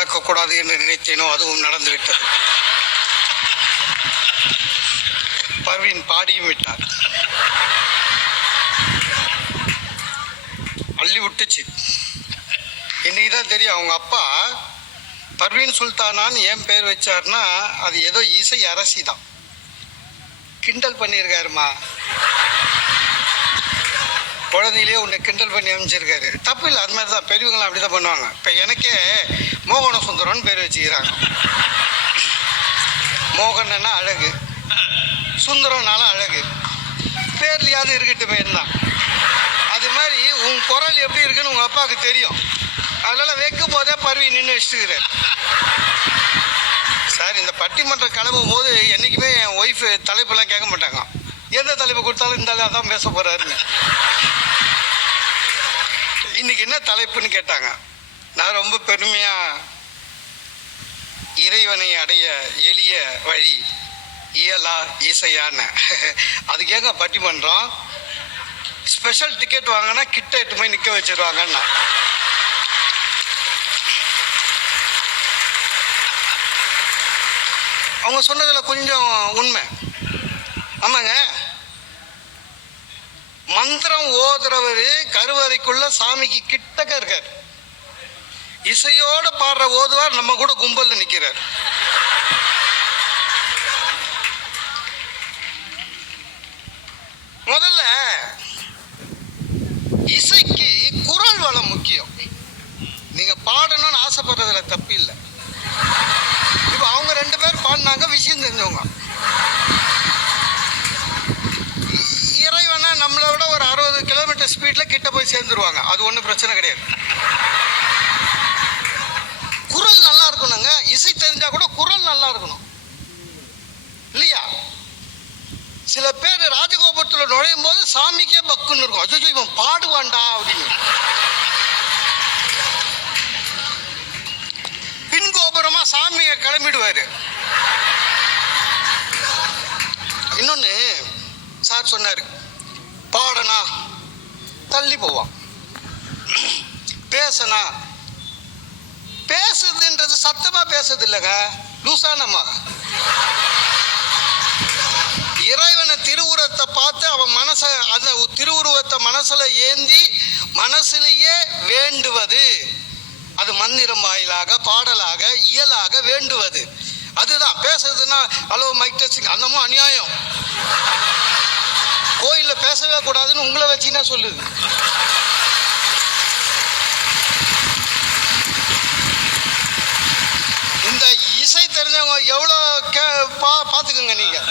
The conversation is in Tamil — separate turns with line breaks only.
நடக்கக்கூடாது என்று நினைத்தேனோ அதுவும் நடந்துவிட்டது. பர்வீன் பாடியும் விட்டார். அள்ளி விட்டுச்சு. இன்னைக்கு தான் தெரியும் அவங்க அப்பா பர்வீன் சுல்தானான்னு ஏன் பேர் வச்சார்னா அது ஏதோ இசை அரசி தான். கிண்டல் பண்ணியிருக்காருமா. குழந்தையிலேயே உன்னை கிண்டல் பண்ணி அமைச்சிருக்காரு. தப்பு இல்லை அது மாதிரி தான். பெரியவங்களாம் அப்படி தான் பண்ணுவாங்க. இப்போ எனக்கே மோகன சுந்தரம்னு பேர் வச்சுக்கிறாங்க. மோகன்னா அழகு. சுந்தரம்னாலும் அழகு. பேர்லையாவது இருக்கட்டுமே தான் அது மாதிரி உன் குரல் எப்படி இருக்குன்னு உங்கள் அப்பாவுக்கு தெரியும். அதனால் வைக்கும் போதே பருவி நின்று வச்சுக்கிறார். சார் இந்த பட்டிமன்றம் கிளம்பும் போது என்றைக்குமே என் ஒய்ஃபு தலைப்பெல்லாம் கேட்க மாட்டாங்க. எந்த தலைப்பு கொடுத்தாலும் இந்த ஆளு அதான் பேச போகிறாருன்னு இன்னைக்கு என்ன தலைப்புன்னு கேட்டாங்க. நான் ரொம்ப பெருமையாக இறைவனை அடைய எளிய வழி இயலா இசையான. அதுக்கு ஏங்க பண்ணுறோம் ஸ்பெஷல் டிக்கெட் வாங்கினா கிட்ட எட்டு போய் நிற்க வச்சுருவாங்கண்ணா. அவங்க சொன்னதில் கொஞ்சம் உண்மை. ஆமாங்க. மந்திரம் ஓதுறவர் கருவறைக்குள்ள சாமிக்கு கிட்டக்க இருக்கார். இசையோட பாடுற ஓதுவார் நம்ம கூட கும்பலில் நிற்கிறார் முதல்ல இசைக்கு குரல் வளம் முக்கியம். நீங்க பாடணும்னு ஆசைப்படுறதுல தப்பு இல்லை. இப்போ அவங்க ரெண்டு பேர் பாடினாங்க விஷயம் தெரிஞ்சவங்க. இறைவனா நம்மளை விட ஒரு அறுபது கிலோமீட்டர் ஸ்பீட்ல கிட்ட போய் சேர்ந்துருவாங்க. அது ஒன்றும் பிரச்சனை கிடையாது குரல் நல்லா இருக்கணுங்க இசை தெரிஞ்சா கூட குரல் நல்லா இருக்கணும் இல்லையா சில பேர் ராஜகோபுரத்தில் நுழையும் போது சாமிக்கே பக்குன்னு இருக்கும். அஜோ இவன் பாடுவான்டா அப்படின்னு. பின் கோபுரமா சாமியை கிளம்பிடுவாரு. இன்னொன்னு சார் சொன்னார் பாடனா தள்ளி போவான். பேசனா பேசுதுன்றது சத்தமாக பேசுறது இல்லைங்க லூசானம்மா பார்த்து அவன் மனசை அந்த திருவுருவத்தை மனசில் ஏந்தி மனசிலேயே வேண்டுவது. அது மந்திரம் வாயிலாக பாடலாக இயலாக வேண்டுவது. அதுதான். பேசுறதுன்னா ஹலோ மைக் டெஸ்டிங் அந்தமும் அநியாயம். கோயிலில் பேசவே கூடாதுன்னு உங்களை வச்சுன்னா சொல்லுது? இந்த இசை தெரிஞ்சவங்க எவ்வளோ கே பா பார்த்துக்குங்க நீங்கள்